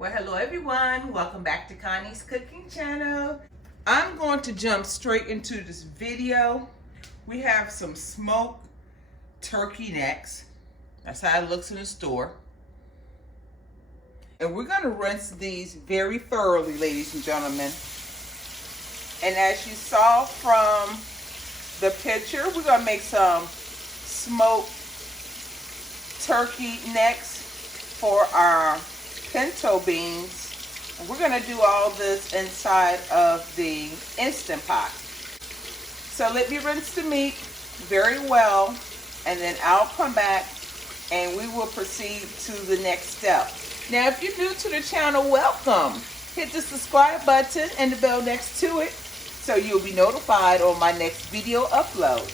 Well, hello everyone. Welcome back to Connie's cooking channel. I'm going to jump straight into this video. We have some smoked turkey necks. That's how it looks in the store. And we're going to rinse these very thoroughly, ladies and gentlemen. And as you saw from the picture, we're going to make some smoked turkey necks for our pinto beans. And we're going to do all this inside of the Instant Pot. So let me rinse the meat very well, and then I'll come back and we will proceed to the next step. Now, if you're new to the channel, welcome. Hit the subscribe button and the bell next to it so you'll be notified on my next video upload.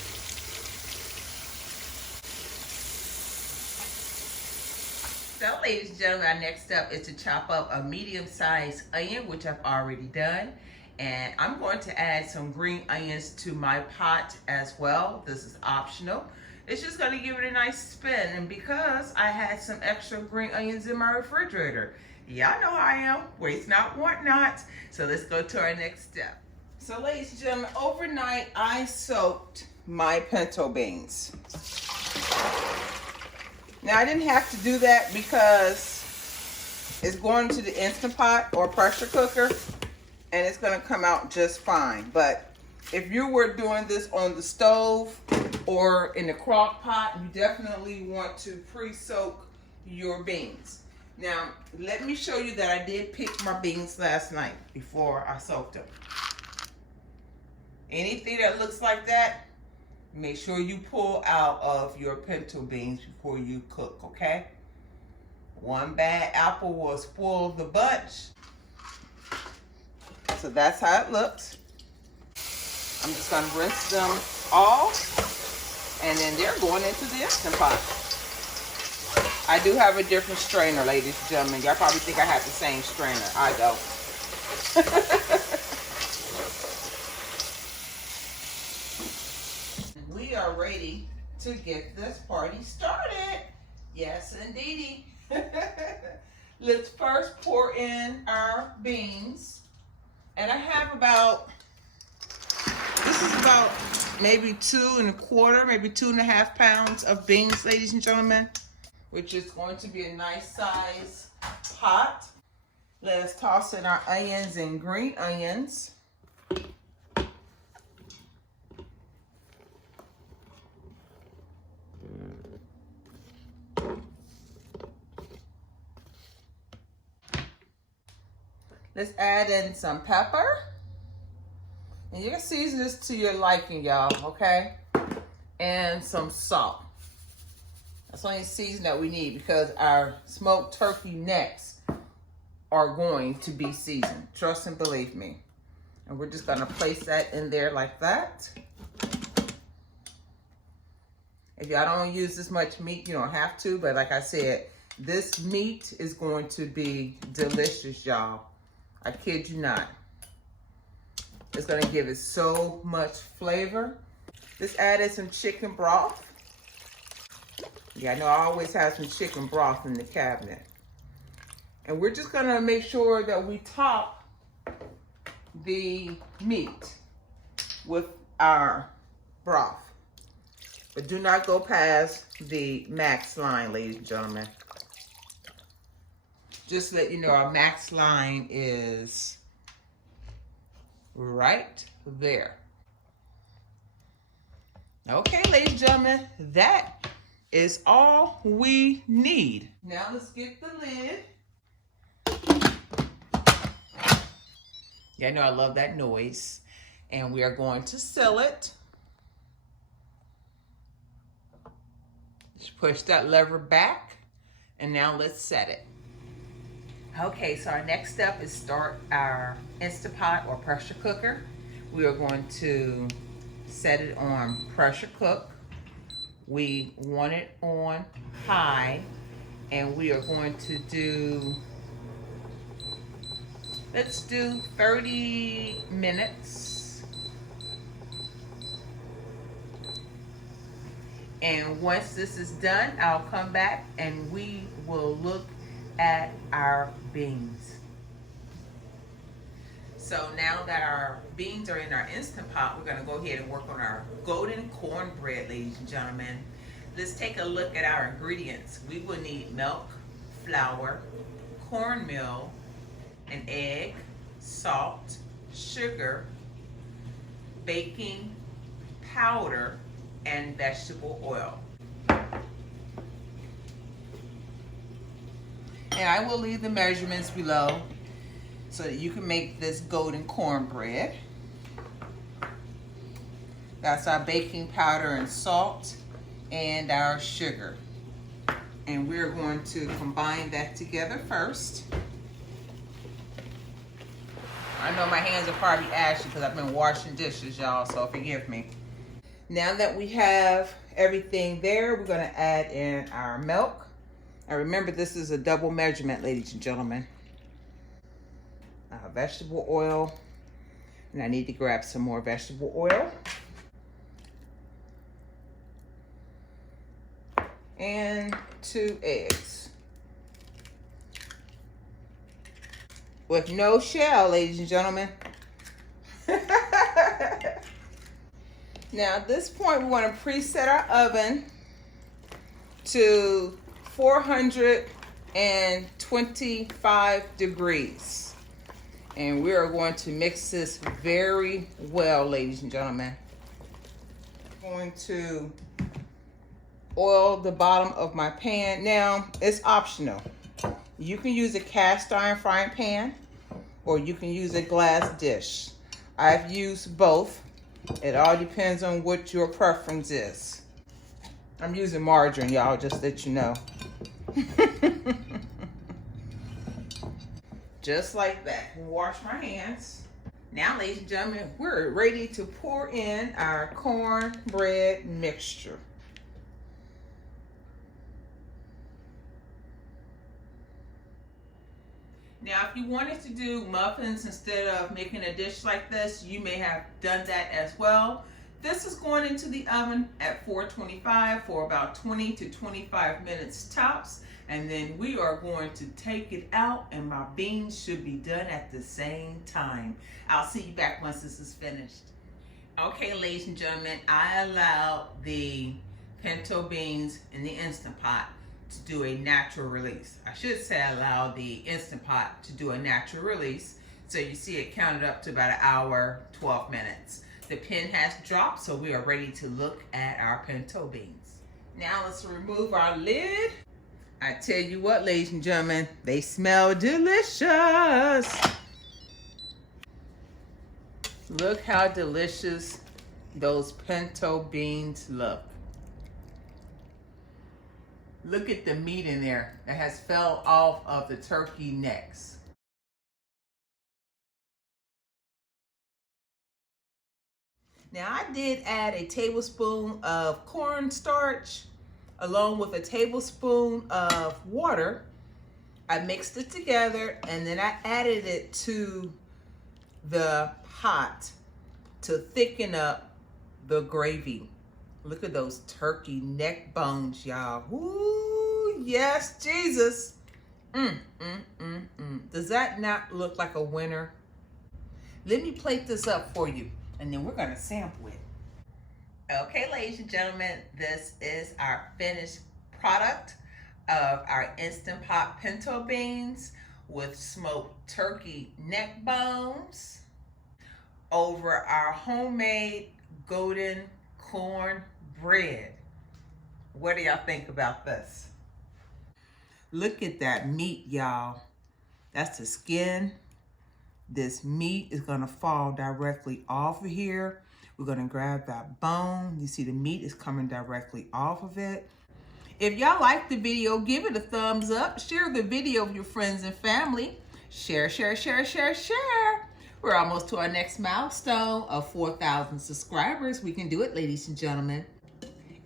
So, ladies and gentlemen, our next step is to chop up a medium-sized onion, which I've already done. And I'm going to add some green onions to my pot as well. This is optional. It's just going to give it a nice spin. And because I had some extra green onions in my refrigerator, y'all know how I am. Waste not, want not. So let's go to our next step. So, ladies and gentlemen, overnight I soaked my pinto beans. Now, I didn't have to do that because it's going to the Instant Pot or pressure cooker, and it's going to come out just fine. But if you were doing this on the stove or in the crock pot, you definitely want to pre-soak your beans. Now, let me show you that I did pick my beans last night before I soaked them. Anything that looks like that, make sure you pull out of your pinto beans before you cook, okay? One bad apple will spoil the bunch. So that's how it looks. I'm just gonna rinse them off, and then they're going into the Instant Pot. I do have a different strainer, ladies and gentlemen. Y'all probably think I have the same strainer. I don't. We are ready to get this party started. Yes, indeedy. Let's first pour in our beans. And I have about, this is about maybe 2 1/4, maybe 2.5 pounds of beans, ladies and gentlemen, which is going to be a nice size pot. Let us toss in our onions and green onions. Let's add in some pepper. And you can season this to your liking, y'all, okay? And some salt. That's the only season that we need because our smoked turkey necks are going to be seasoned. Trust and believe me. And we're just gonna place that in there like that. If y'all don't use this much meat, you don't have to, but like I said, this meat is going to be delicious, y'all. I kid you not. It's gonna give it so much flavor. Let's add in some chicken broth. Yeah, I know I always have some chicken broth in the cabinet. And we're just gonna make sure that we top the meat with our broth. But do not go past the max line, ladies and gentlemen. Just to let you know, our max line is right there. Okay, ladies and gentlemen, that is all we need. Now let's get the lid. Yeah, I know I love that noise. And we are going to seal it. Just push that lever back, and now let's set it. Okay, so our next step is start our Instant Pot or pressure cooker. We are going to set it on pressure cook. We want it on high, and we are going to do, let's do 30 minutes. And once this is done, I'll come back and we will look at our beans. So now that our beans are in our Instant Pot, we're going to go ahead and work on our golden cornbread, ladies and gentlemen. Let's take a look at our ingredients. We will need milk, flour, cornmeal, an egg, salt, sugar, baking powder, and vegetable oil. And I will leave the measurements below so that you can make this golden cornbread. That's our baking powder and salt and our sugar. And we're going to combine that together first. I know my hands are probably ashy because I've been washing dishes, y'all, so forgive me. Now that we have everything there, we're going to add in our milk. And remember, this is a double measurement, ladies and gentlemen. Vegetable oil, and I need to grab some more vegetable oil. And 2 eggs. With no shell, ladies and gentlemen. Now at this point, we want to preset our oven to 425 degrees. And we are going to mix this very well, ladies and gentlemen. I'm going to oil the bottom of my pan. Now, it's optional. You can use a cast iron frying pan or you can use a glass dish. I've used both. It all depends on what your preference is. I'm using margarine, y'all, just to let you know. Just like that. Wash my hands. Now, ladies and gentlemen, we're ready to pour in our cornbread mixture. Now, if you wanted to do muffins instead of making a dish like this, you may have done that as well. This is going into the oven at 425 for about 20 to 25 minutes tops. And then we are going to take it out, and my beans should be done at the same time. I'll see you back once this is finished. Okay, ladies and gentlemen, I allowed the pinto beans in the Instant Pot to do a natural release. I should say I allowed the Instant Pot to do a natural release. So you see it counted up to about 1 hour, 12 minutes. The pin has dropped, so we are ready to look at our pinto beans. Now let's remove our lid. I tell you what, ladies and gentlemen, they smell delicious. Look how delicious those pinto beans look. Look at the meat in there that has fell off of the turkey necks. Now I did add a tablespoon of cornstarch along with a tablespoon of water. I mixed it together and then I added it to the pot to thicken up the gravy. Look at those turkey neck bones, y'all. Ooh, yes, Jesus. Does that not look like a winner? Let me plate this up for you and then we're gonna sample it. Okay, ladies and gentlemen, this is our finished product of our Instant Pot pinto beans with smoked turkey neck bones over our homemade golden cornbread. What do y'all think about this? Look at that meat, y'all. That's the skin. This meat is gonna fall directly off of here. We're gonna grab that bone. You see the meat is coming directly off of it. If y'all like the video, give it a thumbs up. Share the video with your friends and family. Share, share, share, share, share. We're almost to our next milestone of 4,000 subscribers. We can do it, ladies and gentlemen.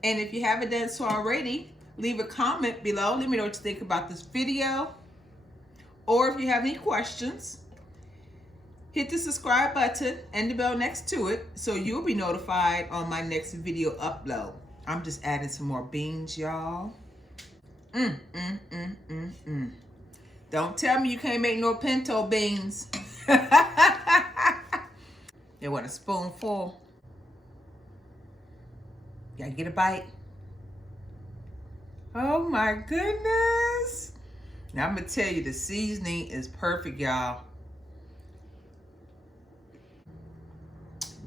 And if you haven't done so already, leave a comment below. Let me know what you think about this video. Or if you have any questions, hit the subscribe button and the bell next to it so you'll be notified on my next video upload. I'm just adding some more beans, y'all. Don't tell me you can't make no pinto beans. They want a spoonful. Gotta get a bite. Oh my goodness. Now I'm gonna tell you, the seasoning is perfect, y'all.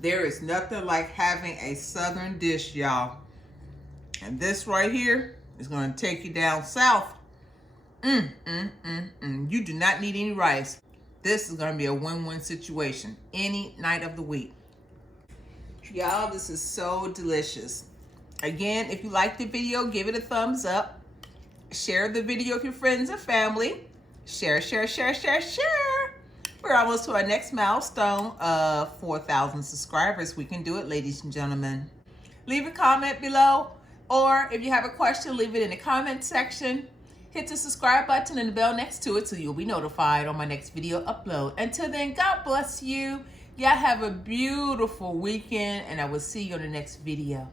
There is nothing like having a southern dish, y'all. And this right here is gonna take you down south. You do not need any rice. This is gonna be a win-win situation any night of the week. Y'all, this is so delicious. Again, if you like the video, give it a thumbs up. Share the video with your friends and family. Share, share, share, share, share. We're almost to our next milestone of 4,000 subscribers. We can do it, ladies and gentlemen. Leave a comment below, or if you have a question, leave it in the comment section. Hit the subscribe button and the bell next to it so you'll be notified on my next video upload. Until then, God bless you. Y'all have a beautiful weekend, and I will see you on the next video.